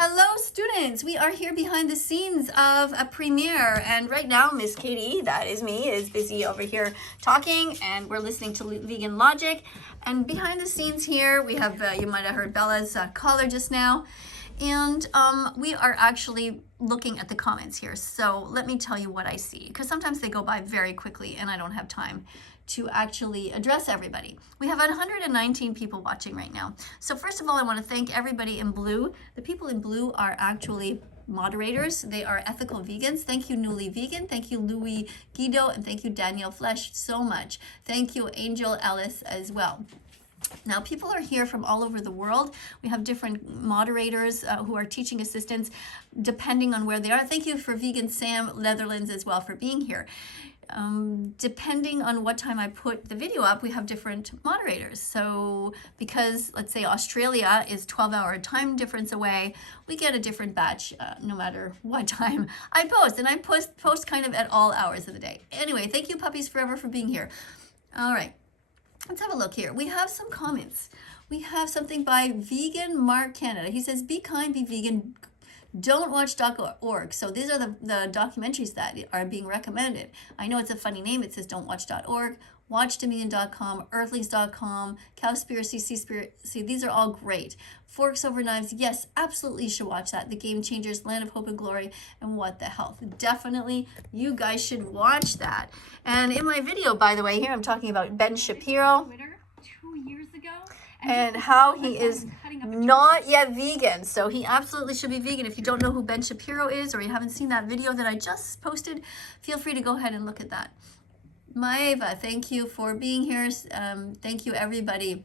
Hello students, we are here behind the scenes of a premiere, and right now Miss Katie, that is me, is busy over here talking, and we're listening to Vegan Logic. And behind the scenes here we have, you might have heard Bella's caller just now, and we are actually looking at the comments here. So let me tell you what I see, because sometimes they go by very quickly and I don't have time to actually address everybody. We have 119 people watching right now. So first of all, I want to thank everybody in blue. The people in blue are actually moderators. They are ethical vegans. Thank you, Newly Vegan. Thank you, Louis Guido, and thank you, Danielle Flesh, so much. Thank you, Angel Ellis, as well. Now, people are here from all over the world. We have different moderators who are teaching assistants depending on where they are. Thank you for Vegan Sam Netherlands as well for being here. Depending on what time I put the video up, we have different moderators. So because, let's say, Australia is 12-hour time difference away, we get a different batch no matter what time I post. And I post kind of at all hours of the day. Anyway, thank you, Puppies Forever, for being here. All right. Let's have a look here. We have some comments. We have something by Vegan Mark Canada. He says, be kind, be vegan, don't watch .org. So these are the documentaries that are being recommended. I know it's a funny name. It says don't watch .org, watchdominion.com, earthlings.com, Cowspiracy, Seaspiracy. These are all great. Forks Over Knives. Yes, absolutely you should watch that. The Game Changers, Land of Hope and Glory, and What the Health. Definitely, you guys should watch that. And in my video, by the way, here I'm talking about Ben Shapiro. Twitter 2 years ago. And how he is not yet vegan. So he absolutely should be vegan. If you don't know who Ben Shapiro is, or you haven't seen that video that I just posted, feel free to go ahead and look at that. Maeva, thank you for being here. Thank you, everybody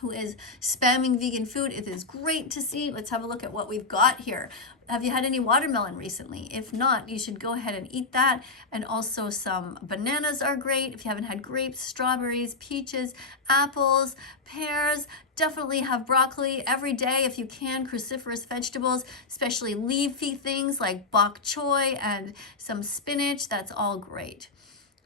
who is spamming vegan food. It is great to see. Let's have a look at what we've got here. Have you had any watermelon recently? If not, you should go ahead and eat that. And also some bananas are great. If you haven't had grapes, strawberries, peaches, apples, pears, definitely have broccoli every day if you can. Cruciferous vegetables, especially leafy things like bok choy and some spinach. That's all great.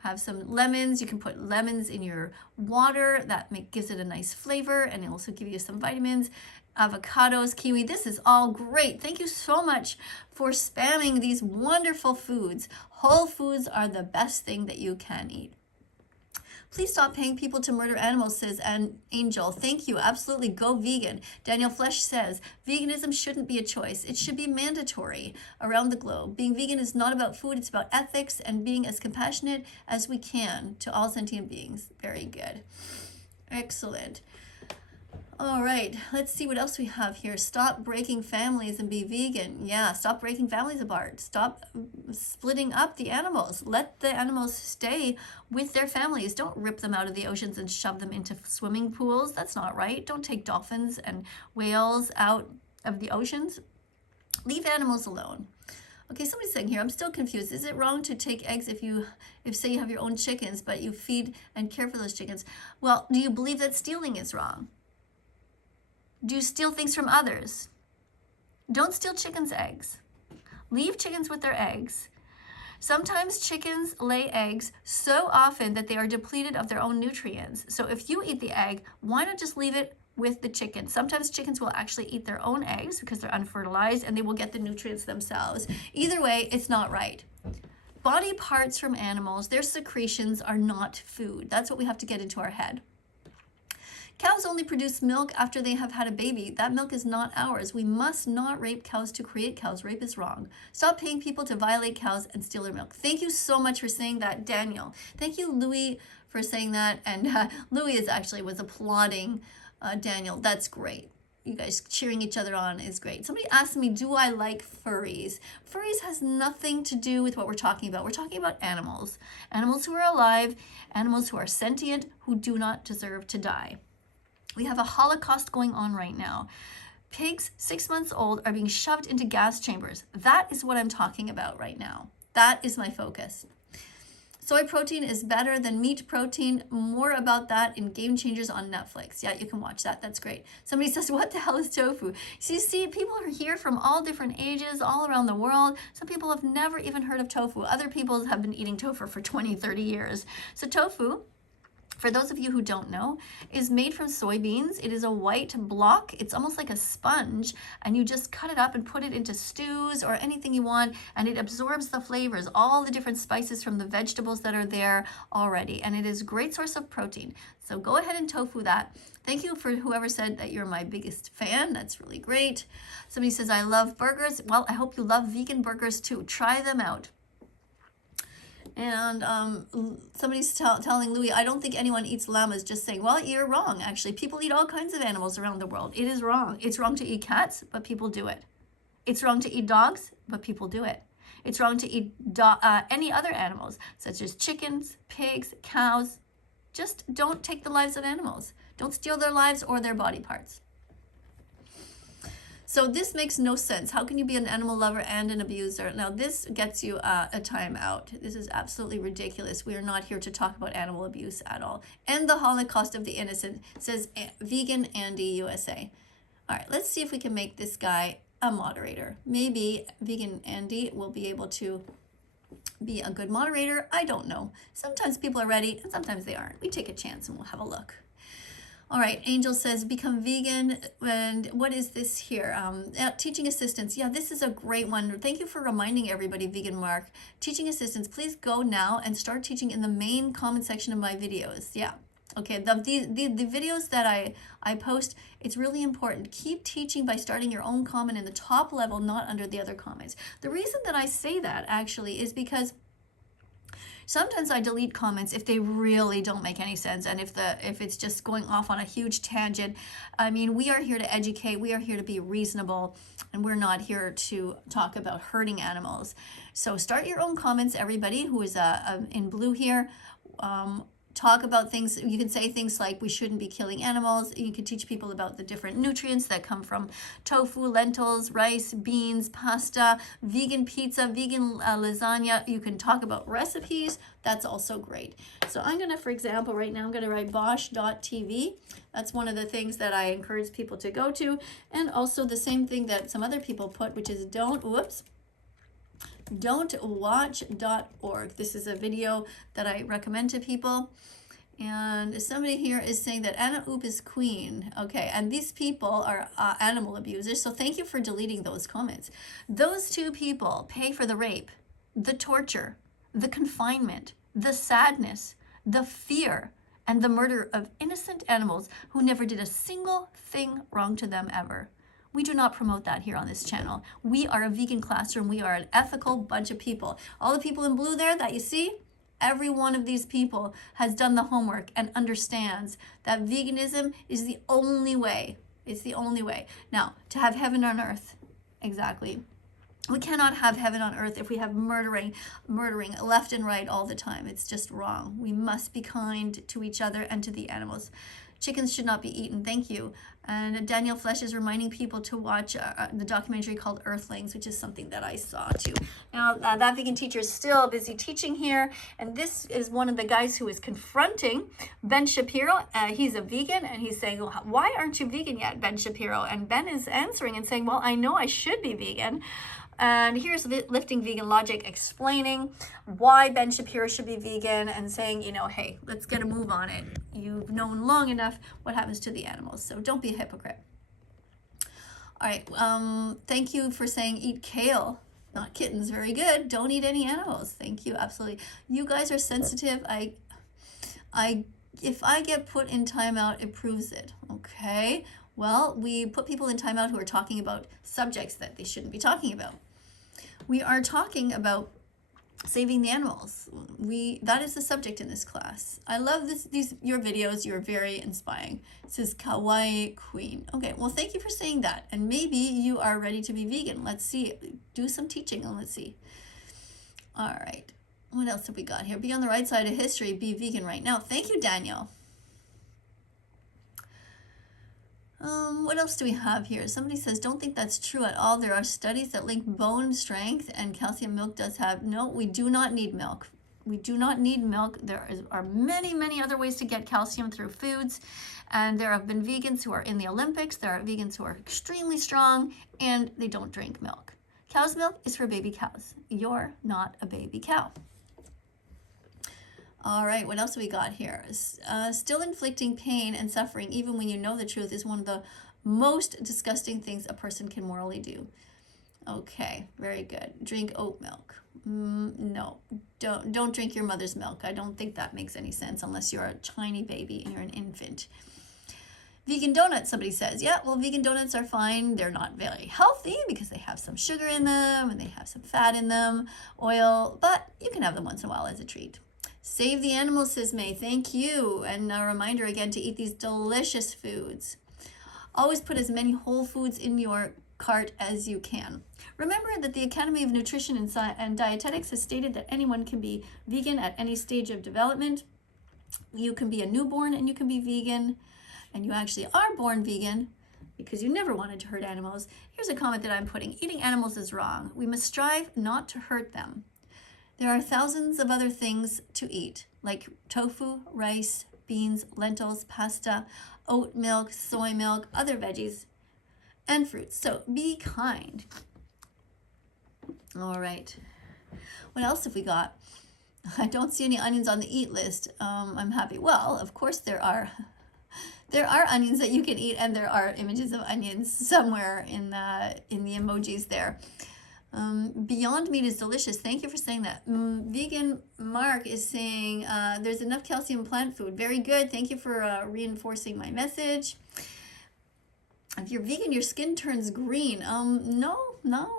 Have some lemons. You can put lemons in your water. That gives it a nice flavor, and it also give you some vitamins. Avocados, kiwi. This is all great. Thank you so much for spamming these wonderful foods. Whole foods are the best thing that you can eat. Please stop paying people to murder animals, says Angel. Thank you. Absolutely. Go vegan. Daniel Flesh says, veganism shouldn't be a choice. It should be mandatory around the globe. Being vegan is not about food. It's about ethics and being as compassionate as we can to all sentient beings. Very good. Excellent. All right, let's see what else we have here. Stop breaking families and be vegan. Yeah, stop breaking families apart. Stop splitting up the animals. Let the animals stay with their families. Don't rip them out of the oceans and shove them into swimming pools. That's not right. Don't take dolphins and whales out of the oceans. Leave animals alone. Okay, somebody's saying here, I'm still confused. Is it wrong to take eggs if say you have your own chickens, but you feed and care for those chickens? Well, do you believe that stealing is wrong? Do you steal things from others? Don't steal chickens' eggs. Leave chickens with their eggs. Sometimes chickens lay eggs so often that they are depleted of their own nutrients. So if you eat the egg, why not just leave it with the chicken? Sometimes chickens will actually eat their own eggs because they're unfertilized and they will get the nutrients themselves. Either way, it's not right. Body parts from animals, their secretions are not food. That's what we have to get into our head. Cows only produce milk after they have had a baby. That milk is not ours. We must not rape cows to create cows. Rape is wrong. Stop paying people to violate cows and steal their milk. Thank you so much for saying that, Daniel. Thank you, Louis, for saying that. And Louis was applauding Daniel. That's great. You guys cheering each other on is great. Somebody asked me, do I like furries? Furries has nothing to do with what we're talking about. We're talking about animals. Animals who are alive, animals who are sentient, who do not deserve to die. We have a holocaust going on right now. Pigs 6 months old are being shoved into gas chambers. That is what I'm talking about right now. That is my focus. Soy protein is better than meat protein. More about that in Game Changers on Netflix. Yeah, you can watch that. That's great. Somebody says, what the hell is tofu? So you see, people are here from all different ages, all around the world. Some people have never even heard of tofu. Other people have been eating tofu for 20, 30 years. So tofu for those of you who don't know, is made from soybeans. It is a white block. It's almost like a sponge, and you just cut it up and put it into stews or anything you want, and it absorbs the flavors, all the different spices from the vegetables that are there already, and it is a great source of protein. So go ahead and tofu that. Thank you for whoever said that you're my biggest fan. That's really great. Somebody says, I love burgers. Well, I hope you love vegan burgers too. Try them out. And somebody's telling Louis, I don't think anyone eats llamas. Just saying, well, you're wrong, actually. People eat all kinds of animals around the world. It is wrong. It's wrong to eat cats, but people do it. It's wrong to eat dogs, but people do it. It's wrong to eat any other animals, such as chickens, pigs, cows. Just don't take the lives of animals. Don't steal their lives or their body parts. So this makes no sense. How can you be an animal lover and an abuser? Now this gets you a timeout. This is absolutely ridiculous. We are not here to talk about animal abuse at all. End the Holocaust of the innocent, says Vegan Andy USA. All right, let's see if we can make this guy a moderator. Maybe Vegan Andy will be able to be a good moderator. I don't know. Sometimes people are ready and sometimes they aren't. We take a chance and we'll have a look. All right, Angel says, become vegan. And what is this here? Teaching assistants. Yeah, this is a great one. Thank you for reminding everybody, Vegan Mark. Teaching assistants, please go now and start teaching in the main comment section of my videos. Yeah. Okay, the videos that I post, it's really important. Keep teaching by starting your own comment in the top level, not under the other comments. The reason that I say that actually is because sometimes I delete comments if they really don't make any sense, and if it's just going off on a huge tangent. I mean, we are here to educate, we are here to be reasonable, and we're not here to talk about hurting animals. So start your own comments, everybody who is in blue here. Talk about things. You can say things like we shouldn't be killing animals. You can teach people about the different nutrients that come from tofu, lentils, rice, beans, pasta, vegan pizza, vegan lasagna. You can talk about recipes. That's also great. So I'm going to, for example, right now I'm going to write bosch.tv. That's one of the things that I encourage people to go to. And also the same thing that some other people put, which is don'twatch.org. This is a video that I recommend to people. And somebody here is saying that Anna Oop is queen. Okay, and these people are animal abusers. So thank you for deleting those comments. Those two people pay for the rape, the torture, the confinement, the sadness, the fear, and the murder of innocent animals who never did a single thing wrong to them ever. We do not promote that here on this channel. We are a vegan classroom. We are an ethical bunch of people. All the people in blue there that you see, every one of these people has done the homework and understands that veganism is the only way. It's the only way. Now, to have heaven on earth, exactly. We cannot have heaven on earth if we have murdering left and right all the time. It's just wrong. We must be kind to each other and to the animals. Chickens should not be eaten. Thank you. And Daniel Flesh is reminding people to watch the documentary called Earthlings, which is something that I saw too. Now, that vegan teacher is still busy teaching here. And this is one of the guys who is confronting Ben Shapiro. He's a vegan, and he's saying, well, why aren't you vegan yet, Ben Shapiro? And Ben is answering and saying, well, I know I should be vegan. And here's Lifting Vegan Logic explaining why Ben Shapiro should be vegan and saying, you know, hey, let's get a move on it. You've known long enough what happens to the animals, so don't be a hypocrite. All right, thank you for saying eat kale, not kittens. Very good. Don't eat any animals. Thank you, absolutely. You guys are sensitive. If I get put in timeout, it proves it. Okay. Well, we put people in timeout who are talking about subjects that they shouldn't be talking about. We are talking about saving the animals. That is the subject in this class. I love your videos. You're very inspiring. It says Kawaii Queen. Okay, well, thank you for saying that. And maybe you are ready to be vegan. Let's see. Do some teaching and let's see. All right. What else have we got here? Be on the right side of history. Be vegan right now. Thank you, Daniel. What else do we have here? Somebody says, don't think that's true at all. There are studies that link bone strength and calcium. Milk does have. No, we do not need milk. We do not need milk. There are many, many other ways to get calcium through foods. And there have been vegans who are in the Olympics. There are vegans who are extremely strong and they don't drink milk. Cow's milk is for baby cows. You're not a baby cow. All right, what else do we got here? Still inflicting pain and suffering, even when you know the truth, is one of the most disgusting things a person can morally do. Okay, very good. Drink oat milk. No, don't drink your mother's milk. I don't think that makes any sense unless you're a tiny baby and you're an infant. Vegan donuts, somebody says. Yeah, well, vegan donuts are fine. They're not very healthy because they have some sugar in them and they have some fat in them, oil, but you can have them once in a while as a treat. Save the animals, says May. Thank you. And a reminder again to eat these delicious foods. Always put as many whole foods in your cart as you can. Remember that the Academy of Nutrition and Dietetics has stated that anyone can be vegan at any stage of development. You can be a newborn and you can be vegan. And you actually are born vegan because you never wanted to hurt animals. Here's a comment that I'm putting. Eating animals is wrong. We must strive not to hurt them. There are thousands of other things to eat, like tofu, rice, beans, lentils, pasta, oat milk, soy milk, other veggies, and fruits. So be kind. All right. What else have we got? I don't see any onions on the eat list. I'm happy. Well, of course there are. There are onions that you can eat, and there are images of onions somewhere in the emojis there. Beyond Meat is delicious. Thank you for saying that. Vegan Mark is saying there's enough calcium in plant food. Very good. Thank you for reinforcing my message. If you're vegan, your skin turns green. No,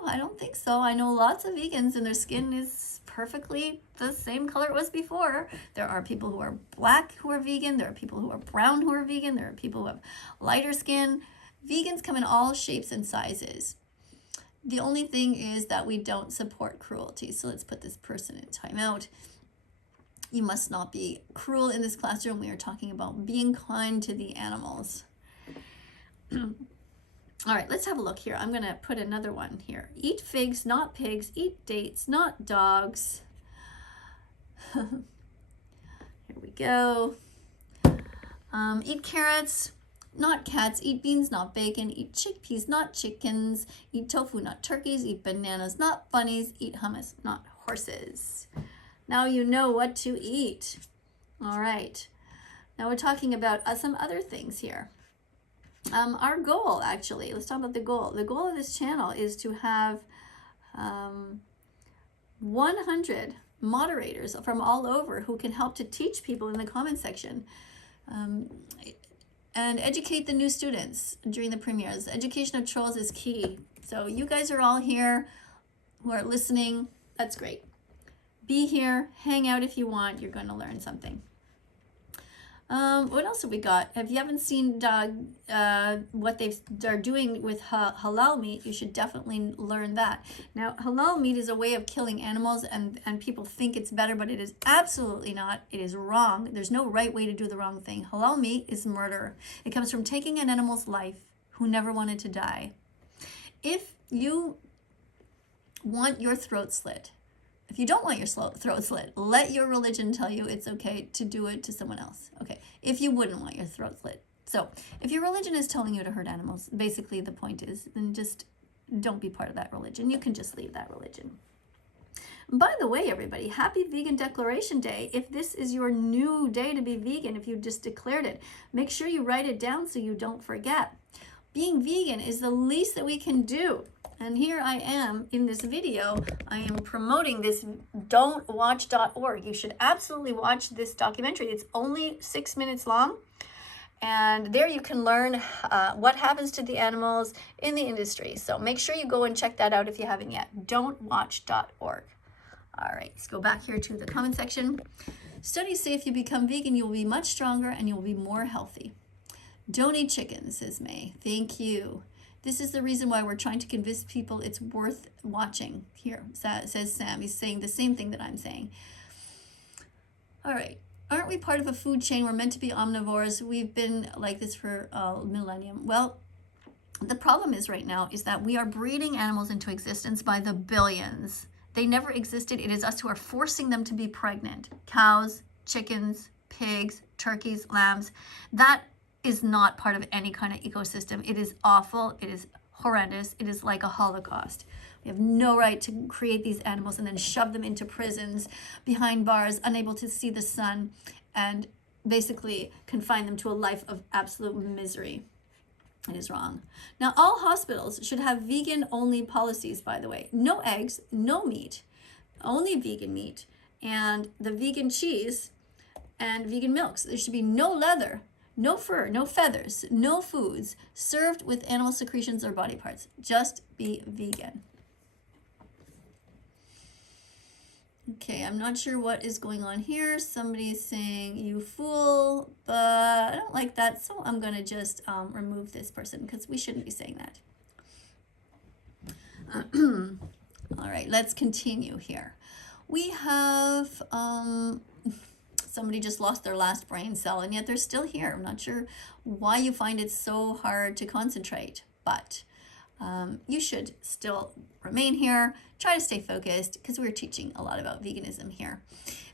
I don't think so. I know lots of vegans and their skin is perfectly the same color it was before. There are people who are black who are vegan. There are people who are brown who are vegan. There are people who have lighter skin. Vegans come in all shapes and sizes. The only thing is that we don't support cruelty. So let's put this person in timeout. You must not be cruel in this classroom. We are talking about being kind to the animals. All right, let's have a look here. I'm going to put another one here. Eat figs, not pigs. Eat dates, not dogs. Here we go. Eat carrots, not cats. Eat beans, not bacon. Eat chickpeas, not chickens. Eat tofu, not turkeys. Eat bananas, not bunnies. Eat hummus, not horses. Now you know what to eat. All right. Now we're talking about some other things here. Our goal, actually, let's talk about the goal. The goal of this channel is to have 100 moderators from all over who can help to teach people in the comment section and educate the new students during the premieres. Education of trolls is key. So you guys are all here who are listening. That's great. Be here, hang out if you want. You're going to learn something. What else have we got? If you haven't seen what they're doing with halal meat, you should definitely learn that. Now, halal meat is a way of killing animals, and people think it's better, but it is absolutely not. It is wrong. There's no right way to do the wrong thing. Halal meat is murder. It comes from taking an animal's life who never wanted to die. If you want your throat slit, if you don't want your throat slit, let your religion tell you it's okay to do it to someone else. Okay, if you wouldn't want your throat slit. So if your religion is telling you to hurt animals, basically the point is, then just don't be part of that religion. You can just leave that religion. By the way, everybody, happy Vegan Declaration Day. If this is your new day to be vegan, if you just declared it, make sure you write it down so you don't forget. Being vegan is the least that we can do. And here I am in this video. I am promoting this don'twatch.org. You should absolutely watch this documentary. It's only 6 minutes long. And there you can learn what happens to the animals in the industry. So make sure you go and check that out if you haven't yet. Don'twatch.org. All right, let's go back here to the comment section. Studies say if you become vegan, you will be much stronger and you will be more healthy. Don't eat chicken, says May. Thank you. This is the reason why we're trying to convince people it's worth watching. Here, says Sam. He's saying the same thing that I'm saying. All right. Aren't we part of a food chain? We're meant to be omnivores. We've been like this for a millennium. Well, the problem is right now is that we are breeding animals into existence by the billions. They never existed. It is us who are forcing them to be pregnant. Cows, chickens, pigs, turkeys, lambs. That is not part of any kind of ecosystem. It is awful. It is horrendous. It is like a holocaust. We have no right to create these animals and then shove them into prisons, behind bars, unable to see the sun, and basically confine them to a life of absolute misery. It is wrong. Now, all hospitals should have vegan-only policies, by the way. No eggs, no meat, only vegan meat, and the vegan cheese and vegan milks. There should be no leather, no fur, no feathers, no foods served with animal secretions or body parts. Just be vegan. Okay, I'm not sure what is going on here. Somebody is saying, you fool, but I don't like that, so I'm going to just remove this person because we shouldn't be saying that. All right, let's continue here. We have somebody just lost their last brain cell, and yet they're still here. I'm not sure why you find it so hard to concentrate, but you should still remain here. Try to stay focused because we're teaching a lot about veganism here.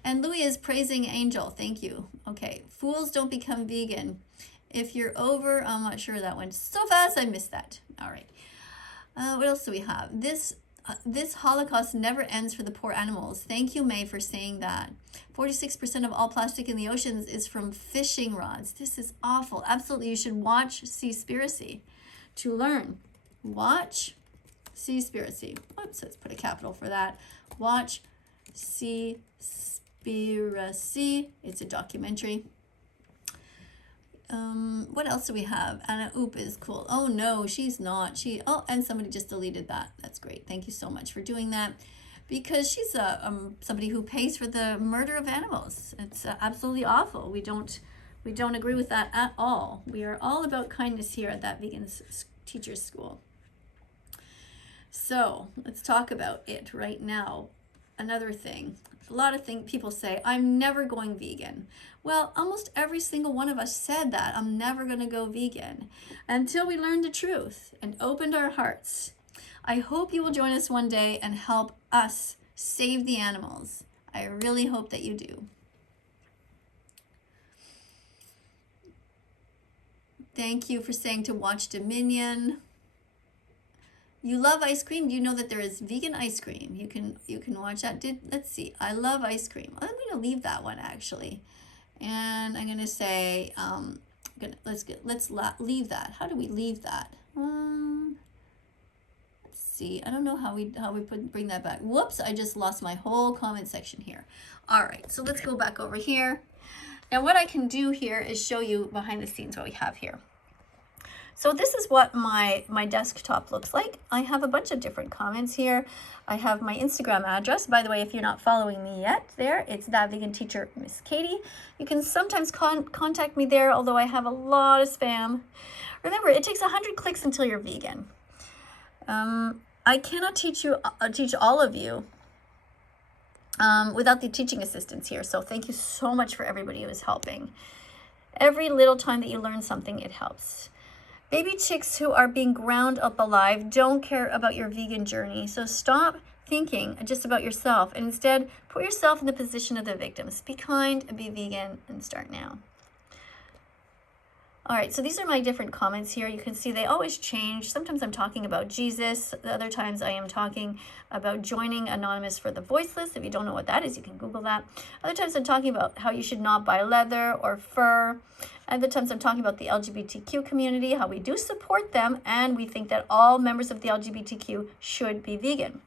And Louis is praising Angel. Thank you. Okay. Fools don't become vegan. If you're over, I'm not sure that went so fast. I missed that. All right. What else do we have? This Holocaust never ends for the poor animals. Thank you, May, for saying that. 46% of all plastic in the oceans is from fishing rods. This is awful. Absolutely. You should watch Seaspiracy to learn. Watch Seaspiracy. Oops, let's put a capital for that. Watch Seaspiracy. It's a documentary. What else do we have? Anna Oop is cool. Oh no, she's not. Oh, and somebody just deleted that. That's great. Thank you so much for doing that, because she's somebody who pays for the murder of animals. It's absolutely awful. We don't agree with that at all. We are all about kindness here at That Vegan Teachers School. So let's talk about it right now. Another thing, a lot of people say, I'm never going vegan. Well, almost every single one of us said that. I'm never going to go vegan until we learned the truth and opened our hearts. I hope you will join us one day and help us save the animals. I really hope that you do. Thank you for saying to watch Dominion. You love ice cream. Do you know that there is vegan ice cream? You can watch that. Let's see. I love ice cream. I'm going to leave that one actually, and I'm going to say let's leave that. How do we leave that? Let's see. I don't know how we bring that back. Whoops! I just lost my whole comment section here. All right. So let's go back over here. Now what I can do here is show you behind the scenes what we have here. So this is what my desktop looks like. I have a bunch of different comments here. I have my Instagram address. By the way, if you're not following me yet, it's That Vegan Teacher, Miss Katie. You can sometimes contact me there, although I have a lot of spam. Remember, it takes 100 clicks until you're vegan. I cannot teach all of you without the teaching assistants here. So thank you so much for everybody who is helping. Every little time that you learn something, it helps. Baby chicks who are being ground up alive don't care about your vegan journey. So stop thinking just about yourself and instead put yourself in the position of the victims. Be kind and be vegan and start now. All right, so these are my different comments here. You can see they always change. Sometimes I'm talking about Jesus. The other times I am talking about joining Anonymous for the Voiceless. If you don't know what that is, you can Google that. Other times I'm talking about how you should not buy leather or fur. Other times I'm talking about the LGBTQ community, how we do support them, and we think that all members of the LGBTQ should be vegan.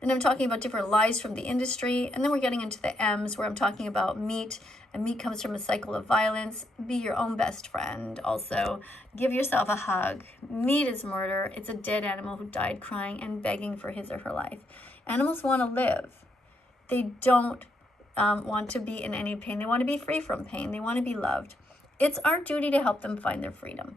Then I'm talking about different lies from the industry, and then we're getting into the M's where I'm talking about meat, and meat comes from a cycle of violence. Be your own best friend. Also, give yourself a hug. Meat is murder. It's a dead animal who died crying and begging for his or her life. Animals want to live. They don't want to be in any pain. They want to be free from pain. They want to be loved. It's our duty to help them find their freedom.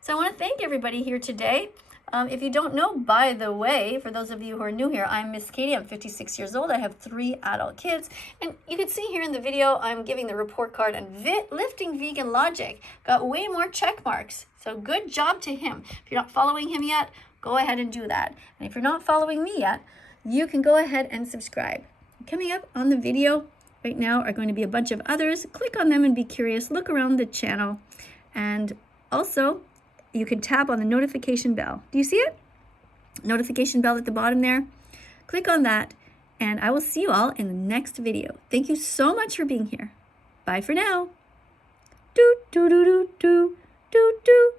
So I want to thank everybody here today. If you don't know, by the way, for those of you who are new here, I'm Miss Katie. I'm 56 years old. I have 3 adult kids. And you can see here in the video, I'm giving the report card on lifting vegan logic. Got way more check marks. So good job to him. If you're not following him yet, go ahead and do that. And if you're not following me yet, you can go ahead and subscribe. Coming up on the video right now are going to be a bunch of others. Click on them and be curious. Look around the channel. And also, you can tap on the notification bell. Do you see it? Notification bell at the bottom there. Click on that, and I will see you all in the next video. Thank you so much for being here. Bye for now. Do, do, do, do, do, do, do.